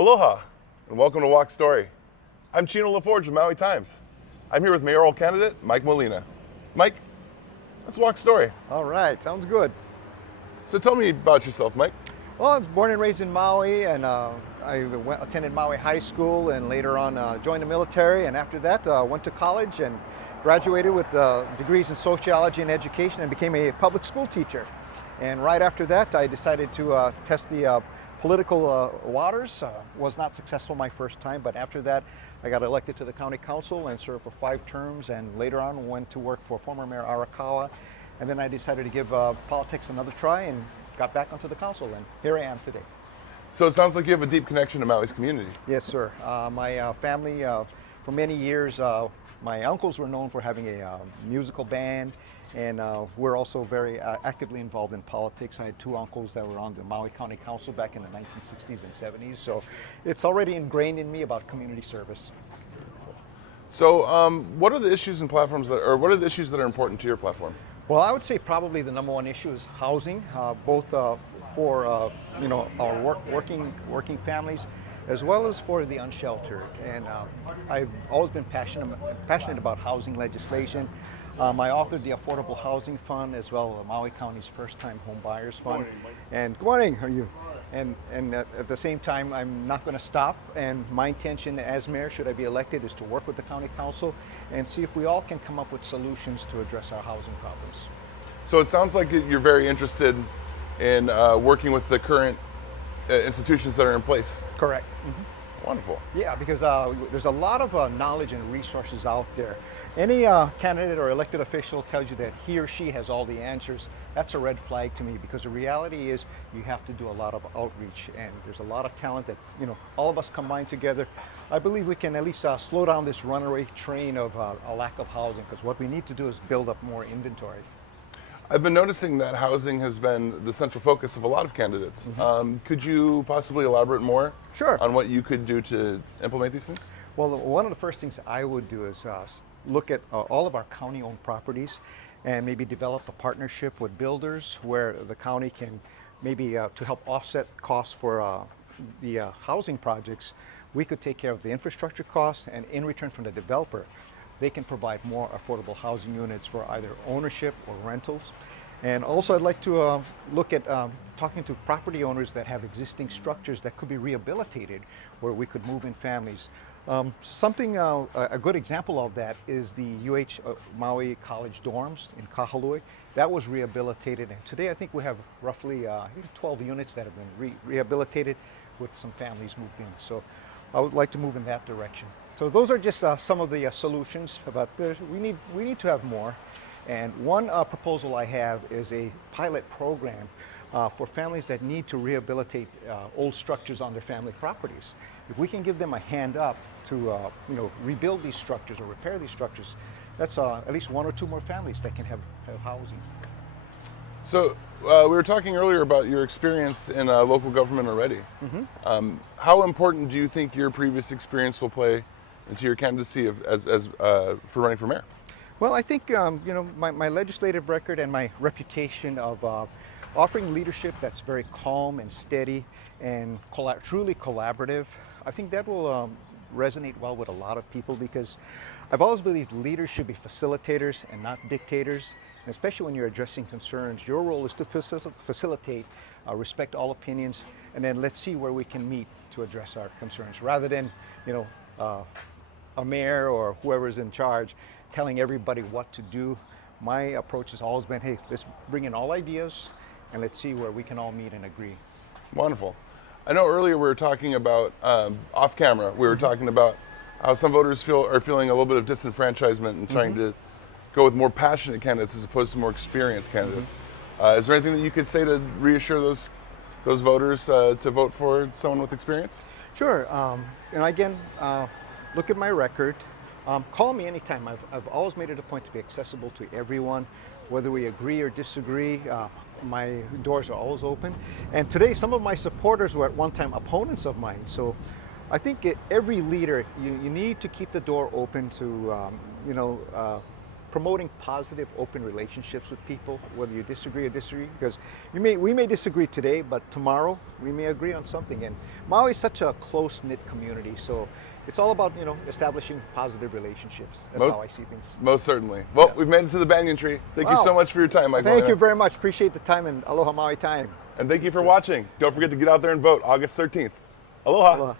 Aloha, and welcome to Walk Story. I'm Chino LaForge of Maui Times. I'm here with mayoral candidate Mike Molina. Mike, let's walk story. All right, sounds good. So tell me about yourself, Mike. Well, I was born and raised in Maui, and attended Maui High School, and later on joined the military. And after that, went to college and graduated with degrees in sociology and education, and became a public school teacher. And right after that, I decided to test the political waters. Was not successful my first time, but after that, I got elected to the county council and served for 5 terms. And later on, went to work for former Mayor Arakawa. And then I decided to give politics another try and got back onto the council, and here I am today. So it sounds like you have a deep connection to Maui's community. Yes, sir. My family, for many years, my uncles were known for having a musical band, and we're also very actively involved in politics. I had 2 uncles that were on the Maui County Council back in the 1960s and 70s, so it's already ingrained in me about community service. So what are the issues and platforms that, or what are the issues that are important to your platform? Well, I would say probably the number one issue is housing, both for our working families, as well as for the unsheltered. And I've always been passionate about housing legislation. I authored the Affordable Housing Fund, as well as Maui County's First-Time Home Buyers Fund. And good morning, how are you? And at the same time, I'm not going to stop. And my intention as mayor, should I be elected, is to work with the county council and see if we all can come up with solutions to address our housing problems. So it sounds like you're very interested in working with the current institutions that are in place. Correct. Wonderful. Yeah, because there's a lot of knowledge and resources out there. Any candidate or elected official tells you that he or she has all the answers. That's a red flag to me, because the reality is you have to do a lot of outreach, and there's a lot of talent that, all of us combined together. I believe we can at least slow down this runaway train of a lack of housing, because what we need to do is build up more inventory. I've been noticing that housing has been the central focus of a lot of candidates. Could you possibly elaborate more on what you could do to implement these things? Well, one of the first things I would do is look at all of our county-owned properties and maybe develop a partnership with builders where the county can maybe, to help offset costs for the housing projects, we could take care of the infrastructure costs, and in return from the developer, they can provide more affordable housing units for either ownership or rentals. And also I'd like to look at talking to property owners that have existing structures that could be rehabilitated, where we could move in families. A good example of that is the Maui College dorms in Kahului. That was rehabilitated, and today I think we have roughly 12 units that have been rehabilitated with some families moved in. So I would like to move in that direction. So those are just some of the solutions, but we need to have more. And one proposal I have is a pilot program for families that need to rehabilitate old structures on their family properties. If we can give them a hand up to rebuild these structures or repair these structures, that's at least 1 or 2 more families that can have housing. So we were talking earlier about your experience in local government already. How important do you think your previous experience will play into your candidacy for running for mayor? Well, I think my legislative record and my reputation of offering leadership that's very calm and steady and truly collaborative, I think that will resonate well with a lot of people, because I've always believed leaders should be facilitators and not dictators. And especially when you're addressing concerns, your role is to facilitate, respect all opinions, and then let's see where we can meet to address our concerns, rather than a mayor or whoever's in charge telling everybody what to do. My approach has always been, hey, let's bring in all ideas and let's see where we can all meet and agree. Wonderful. I know earlier we were talking about, off camera, we were talking about how some voters are feeling a little bit of disenfranchisement and trying to go with more passionate candidates as opposed to more experienced candidates. Is there anything that you could say to reassure those voters to vote for someone with experience? Sure. And again, look at my record. Call me anytime. I've always made it a point to be accessible to everyone, whether we agree or disagree. My doors are always open. And today, some of my supporters were at one time opponents of mine. So I think every leader, you need to keep the door open to promoting positive, open relationships with people, whether you disagree or disagree, because we may disagree today, but tomorrow we may agree on something. And Maui is such a close-knit community, so it's all about, establishing positive relationships. That's how I see things. Most certainly. Well, Yeah. we've made it to the banyan tree. Thank you Wow. so much for your time, Mike. Thank Molina. you very much. Appreciate the time, and aloha Maui time. And thank you for watching. Don't forget to get out there and vote August 13th. Aloha. Aloha.